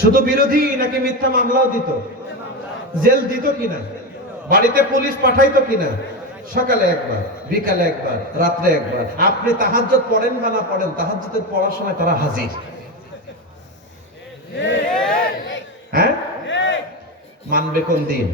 শুধু বিরোধী নাকি মিথ্যা মামলাও দিত? জেল দিত কিনা? বাড়িতে পুলিশ পাঠাইতো কিনা? সকালে একবার, বিকালে একবার, রাত্রে একবার। আপনি তাহাজ্জুদ পড়েন বা না পড়েন, তাহাজ্জুদের পড়ার সময় তারা হাজির। হ্যাঁ, মানবে কোন দিন?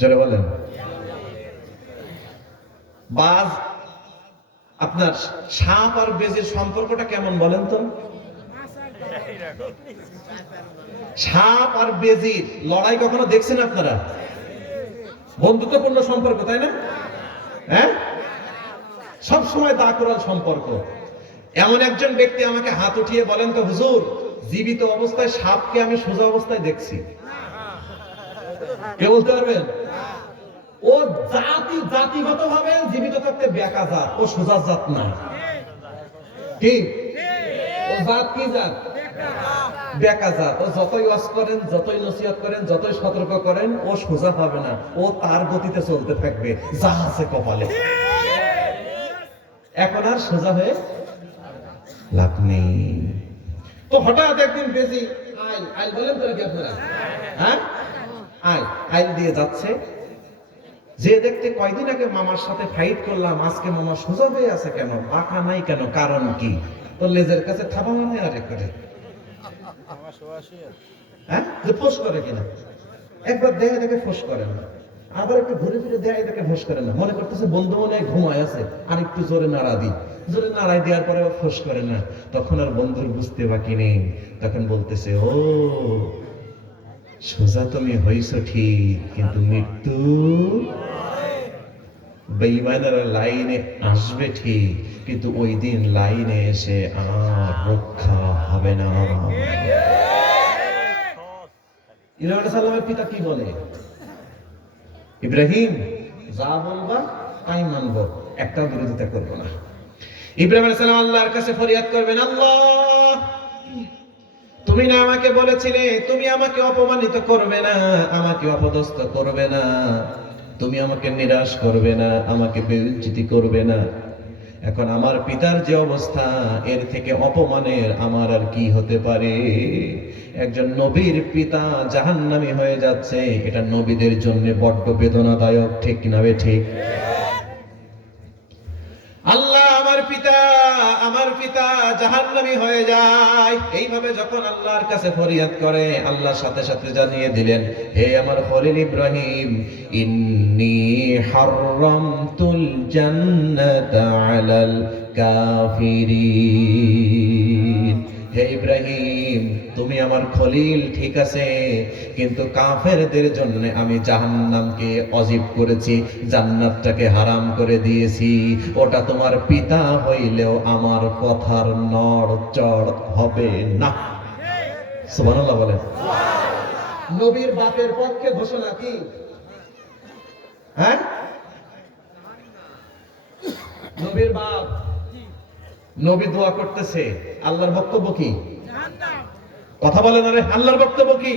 জোরে বলেন। বাজ আপনার সাপ আর বেজির সম্পর্কটা কেমন বলেন তো? সাপ আর বেজির লড়াই কখনো দেখছেন আপনারা? বন্ধুত্বপূর্ণ সম্পর্ক, তাই না? হ্যাঁ, সব সময় দা করার সম্পর্ক। এমন একজন ব্যক্তি আমাকে হাত উঠিয়ে বলেন তো, হুজুর, জীবিত অবস্থায় সাপকে আমি সোজা অবস্থায় দেখছি। কে বলতে পারবেন? ও জাতিগত ভাবে জীবিত থাকতে বেকা জাত, ও সোজা জাত না। কি ও জাত? কি জাত? বেকা জাত। ও যতই ওয়াজ করেন, যতই নসিহত করেন, যতই সতর্ক করেন, ও সোজা হবে না। ও তার গতিতে চলতে থাকবে, যা আছে কপালে। এখন আর সোজা হয়ে লাভ নেই। তো হঠাৎ একদিন বেজি আইল বলেন তো নাকি আপনারা? হ্যাঁ, আইল দিয়ে যাচ্ছে। যে দেখতে কয়দিন আগে মামার সাথে ফাইট করলাম, আজকে মামা সোজা হয়ে আছে কেন, পাখা নাই কেন, কারণ কি? তো লেজের কাছে থাবা মানে আরে করে, হ্যাঁ, যে ফোস করে কিনা। একবার দেখে দেখে ফোস করে না, আবার একটু ঘুরে ফিরে দেখে দেখে ফোস করে না। মনে করতেছে বন্ধু মনে ঘুমায় আছে, আর একটু জোরে নাড়া দিই। জোরে নাড়াই দেওয়ার পরে ফোস করে না। তখন আর বন্ধুর বুঝতে বাকি নেই। তখন বলতেছে, ও সোজা তুমি হইছো ঠিক, কিন্তু মৃত্যু বেঈমানেরা লাইনে আসবে ঠিক, কিন্তু ওই দিন লাইনে এসে আর রক্ষা হবে না। ইব্রাহিম আলাইহিস সালামের পিতা কি বলে? ইব্রাহিম, যা বলবা তাই মানবো, একটা বিরোধিতা করবো না। ইব্রাহিম আলাইহিস সালাম আল্লাহর কাছে ফরিয়াদ করবেন, আল্লাহ, তুমি না আমাকে বলেছিলে তুমি আমাকে অপমানিত করবে না, আমাকে অপদস্থ করবে না, তুমি আমাকে নিরাশ করবে না, আমাকে বেইজ্জতি করবে না। এখন আমার পিতার যে অবস্থা, এর থেকে অপমানের আমার আর কি হতে পারে? একজন নবীর পিতা জাহান্নামী হয়ে যাচ্ছে, এটা নবীদের জন্য বড্ড বেদনাদায়ক, ঠিক না বে ঠিক? আল্লাহ, আমার পিতা জাহান্নামী হয়ে যায়। এইভাবে যখন আল্লাহর কাছে ফরিয়াদ করে, আল্লাহ সাথে সাথে জানিয়ে দিলেন, হে আমার খলিল ইব্রাহিম, ইন্নী হাররামতুল জান্নাতা আলাল কাফিরিন। হে ইব্রাহিম, তুমি আমার খলিল ঠিক আছে, কিন্তু কাফেরদের জন্য আমি জাহান্নামকে ওয়াজিব করেছি, জান্নাতটাকে হারাম করে দিয়েছি। ওটা তোমার পিতা হইলেও আমার কথার নড়চড় হবে না। সুবহানাল্লাহ বলেন। নবীর বাপের পক্ষে ঘোষণা কি? হ্যাঁ, নবীর বাপ, নবী দোয়া করতেছে, আল্লাহর বক্তব্য কি? কথা বলেন, আরে আল্লাহর বক্তব্য কি?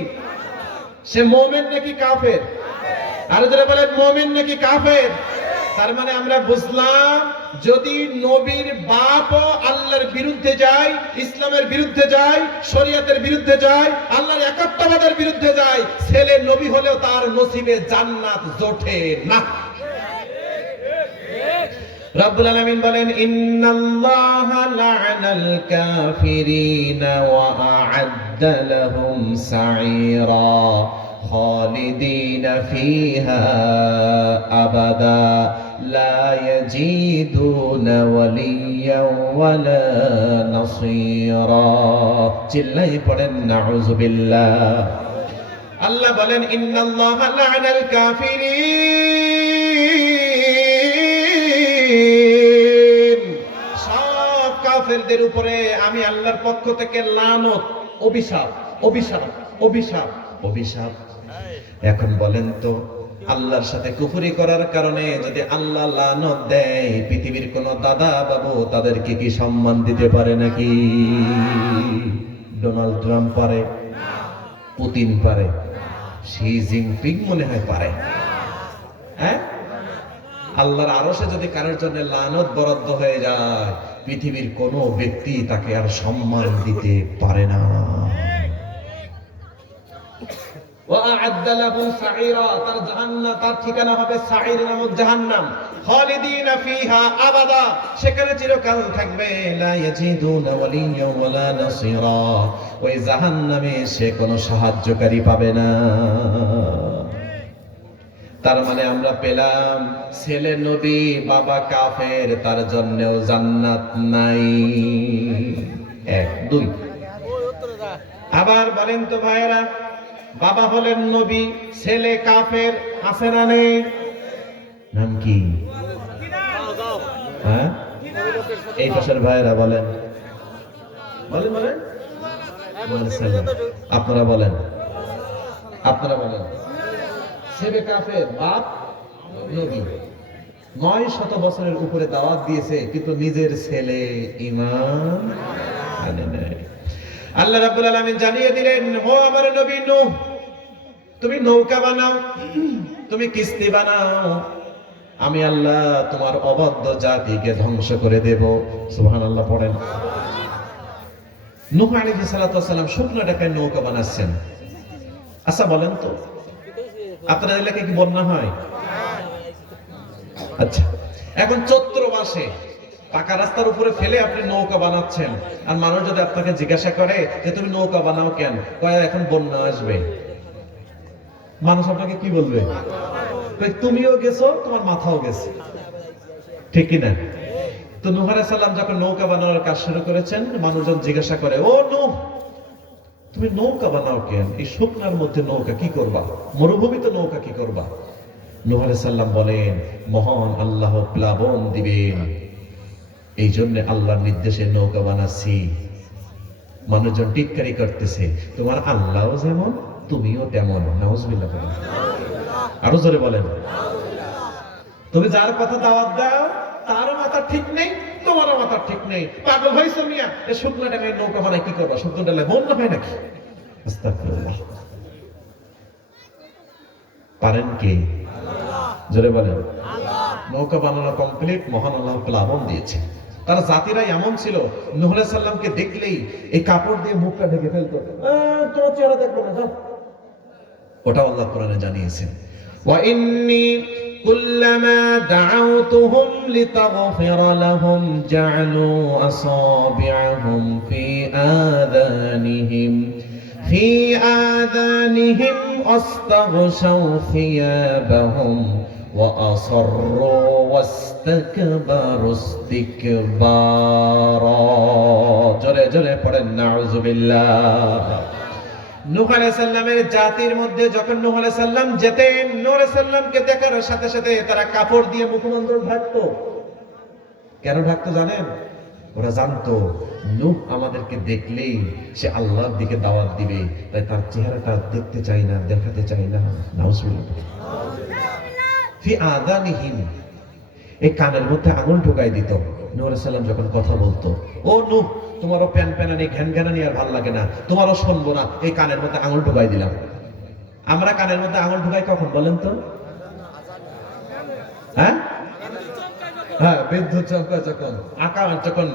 সে মুমিন নাকি কাফের? আরে যারা বলেন মুমিন নাকি কাফের? তার মানে আমরা বুঝলাম, যদি নবীর বাপও আল্লাহর বিরুদ্ধে যায়, ইসলামের বিরুদ্ধে যায়, শরীয়তের বিরুদ্ধে যায়, আল্লাহর একাত্মবাদের বিরুদ্ধে যায়, ছেলে নবী হলেও তার নসিবে জান্নাত জোটে না। রব্বুল আলামিন বলেন, ইন্নাল্লাহা লা'নাল কাফিরিনা ওয়া আ'আদ্দা লাহুম সা'ীরা খালিদিনা ফিহা আবাদা লা ইয়াজিদুনা ওয়ালিয়্যান ওয়ালা নাসীরা। চিল্লাই পড়েন নাউযুবিল্লাহ। আল্লাহ বলেন, ইন্নাল্লাহা লা'নাল কাফিরিন, সব কাফেরদের উপরে আমি আল্লাহর পক্ষ থেকে লানত, অভিশাপ, অভিশাপ, অভিশাপ, অভিশাপ। এখন বলেন তো, আল্লাহর সাথে কুফরি করার কারণে যদি আল্লাহ লানত দেয়, পৃথিবীর কোন দাদা বাবু তাদেরকে কি সম্মান দিতে পারে নাকি? ডোনাল্ড ট্রাম্প পারে? পুতিন পারে? শি জিনপিং মনে হয় পারে। হ্যাঁ, আল্লাহর আরশে যদি কারোর জন্য লানত বরাদ্দ হয়ে যায়, পৃথিবীর কোনো ব্যক্তি তাকে আর সম্মান দিতে পারে না। وأعد له سعيرا তার জাহান্নাম, তার ঠিকানা হবে সাঈর নামক জাহান্নাম। খালিদিন ফিহা আবাদা, সেখানে চিরকাল থাকবে। লা ইয়াজিদুনা ওয়ালিয়্যা ওয়ালা নাসীরা, ওই জাহান্নামে সে কোনো সাহায্যকারী পাবে না। তার মানে আমরা পেলাম ছেলে নবী, বাবা কাফের, তার জন্যও জান্নাত নাই। এক দুই। আবার বলেন তো ভাইরা, বাবা হলেন নবী, ছেলে কাফের, আছে না নেই? নাম কি? হ্যাঁ, এই পাশের ভাইরা বলেন, বলেন বলেন, আপনারা বলেন, আপনারা বলেন। ছেলে কাফের, বাপ নবী। 900 বছরের উপরে দাওয়াত দিয়েছে, কিন্তু নিজের ছেলে ঈমান আনে নাই। আল্লাহ রাব্বুল আলামিন জানিয়ে দিলেন, ও আমার নবী নূহ, তুমি নৌকা বানাও, তুমি কিস্তি বানাও, আমি আল্লাহ তোমার অবাধ্য জাতিকে ধ্বংস করে দেব। সুবহানাল্লাহ পড়েন। নূহ আলাইহিস সালাতু ওয়াস সালাম শুকনো ঢাকায় নৌকা বানাচ্ছেন। আচ্ছা বলেন তো, আপনাদের এলাকায় কি বন্যা হয়? আচ্ছা, এখন চৈত্র মাসে পাকা রাস্তার উপরে ফেলে আপনি নৌকা বানাচ্ছেন, আর মানুষ যদি আপনাকে জিজ্ঞাসা করে যে তুমি নৌকা বানাও কেন, কয় এখন বন্যা আসবে, মানুষ আপনাকে কি বলবে? তুমিও গেছো, তোমার মাথাও গেছে, ঠিক কিনা? তো নূহ আলাইহিস সালাম যখন নৌকা বানানোর কাজ শুরু করেছেন, মানুষজন জিজ্ঞাসা করে, ও নূহ, তুমি নৌকা বানাও কেন? এই শুকনার মধ্যে নৌকা কি করবা? মরুভূমিতে নৌকা কি করবা? নূহ আলাইহিস সালাম বলেন, মহান আল্লাহ প্লাবন দিবেন, এই জন্য আল্লাহর নির্দেশে নৌকা বানাচ্ছি। মানুষজন টিটকারি করতেছে, তোমার আল্লাহও যেমন তুমিও তেমন। নাউজুবিল্লাহ বলেন, আরো জোরে বলেন। তুমি যার কথা দাওয়াত দাও তারও মাথা ঠিক নেই, তোমারও মাথা ঠিক নেই। পাগল হইছো মিয়া, এই শুকনো ডাঙায় নৌকা বানায় কি করবা? শুকনো ডালে বন্যা হয় নাকি? আস্তাগফিরুল্লাহ। পারেন কে? জোরে বলেন। নৌকা বানানো কমপ্লিট, মহান আল্লাহ প্লাবন দিয়েছে। তার জাতিরা এমন ছিল, নূহ আলাইহিস সালামকে দেখলেই এই কাপড় দিয়ে মুখটা ঢেকে ফেলতো, তোমার চেহারা দেখবো না, যাও। ওটা আল্লাহ কোরআনে জানিয়েছেন, ওয়া ইন্নী কুল্লামা দাআউতুহুম লিতাগফিরা লাহুম জা'আলু আসাবি'আহুম ফি আযানিহিম আস্তাগশাউ সিয়াবাহুম ওয়া আসররু ওয়াস্তাকবারু ইস্তিকবারা। জোরে জোরে পড়েন নাউযুবিল্লাহ। নূহ আলাইহিস সালামের জাতির মধ্যে যখন নূহ আলাইহিস সালাম যেতেন, নূহ আলাইহিস সালামকে দেখার সাথে সাথে তারা কাপড় দিয়ে মুখমণ্ডল ঢাকতো। কেন ঢাকতো জানেন? ওরা জানতো নূহ আমাদেরকে দেখলেই সে আল্লাহর দিকে দাওয়াত দিবে, তাই তার চেহারাটা দেখতে চাই না, দেখাতে চাই না। নাউজুবিল্লাহ। ফি আযানিহিম, এই কানের মধ্যে আঙুল ঢুকাই দিত নূহ আলাইহিস সালাম যখন কথা বলতো। ও নূহ, তোমারও প্যান প্যানানি ঘ্যান ঘ্যানানি আর ভালো লাগে না, তোমারও শুনবো না, এই কানের মধ্যে আঙুল ঢুকাই দিলাম। আমরা কানের মধ্যে আঙুল ঢুকাই কখন বলেন তো? হ্যাঁ হ্যাঁ, বিদ্যুৎ চমকায় যখন, আকাশ যখন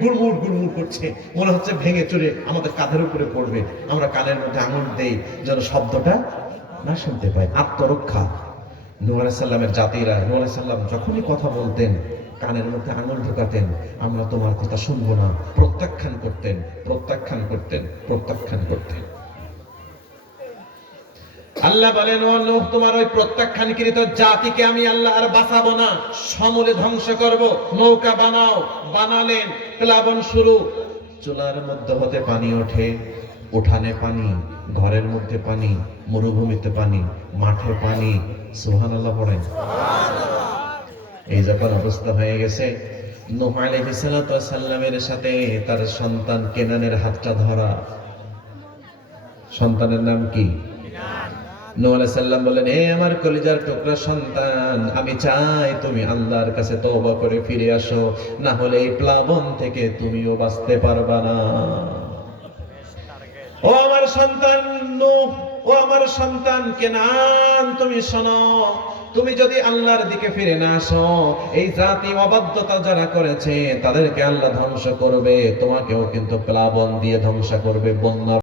গুড়মুড় গুড়মুড় করছে, মনে হচ্ছে ভেঙে চুরে আমাদের কাঁধের উপরে পড়বে, আমরা কানের মধ্যে আঙুল দেই যেন শব্দটা না শুনতে পাই, আত্মরক্ষা। নূহ আলাইহিস সালামের জাতিরা নূহ আলাইহিস সালাম যখনই কথা বলতেন কানের মধ্যে আঙুল ঢোকাতেন, আমরা তোমার কথা শুনবো না, প্রত্যাখ্যান করতেন, প্রত্যাখ্যান করতেন, প্রত্যাখ্যান করতেন। আল্লাহ বলেন, ও নূহ, তোমার ওই প্রত্যাখ্যানকৃত জাতিকে আমি আল্লাহ আর বাঁচাবো না, সমূলে ধ্বংস করব। নৌকা বানাও। বানালেন, প্লাবন শুরু। চুলার মধ্যে হতে পানি ওঠে, উঠানে পানি, ঘরের মধ্যে পানি, মরুভূমিতে পানি, মাঠে পানি। সুবহানাল্লাহ পড়েন। এই যখন অবস্থা হয়ে গেছে, নূহ আলাইহিস সালামের সাথে তার সন্তান কেনানের হাতটা ধরা। সন্তানের নাম কি? নূহ আলাইহিস সালাম বলেন, হে আমার কলিজার টুকরা সন্তান, আমি চাই তুমি আল্লাহর কাছে তওবা করে ফিরে আসো, না হলে এই প্লাবন থেকে তুমিও বাঁচতে পারবা না। ও আমার সন্তান নূহ, ও আমার সন্তান কেনান, তুমি শোনো, তুমি যদি আল্লাহর দিকে ফিরে না আসো, এই জাতি অবাধ্যতা যারা করেছে তাদেরকে আল্লাহ ধ্বংস করবে, তোমাকেও কিন্তু প্লাবন দিয়ে ধ্বংস করবে, বন্যা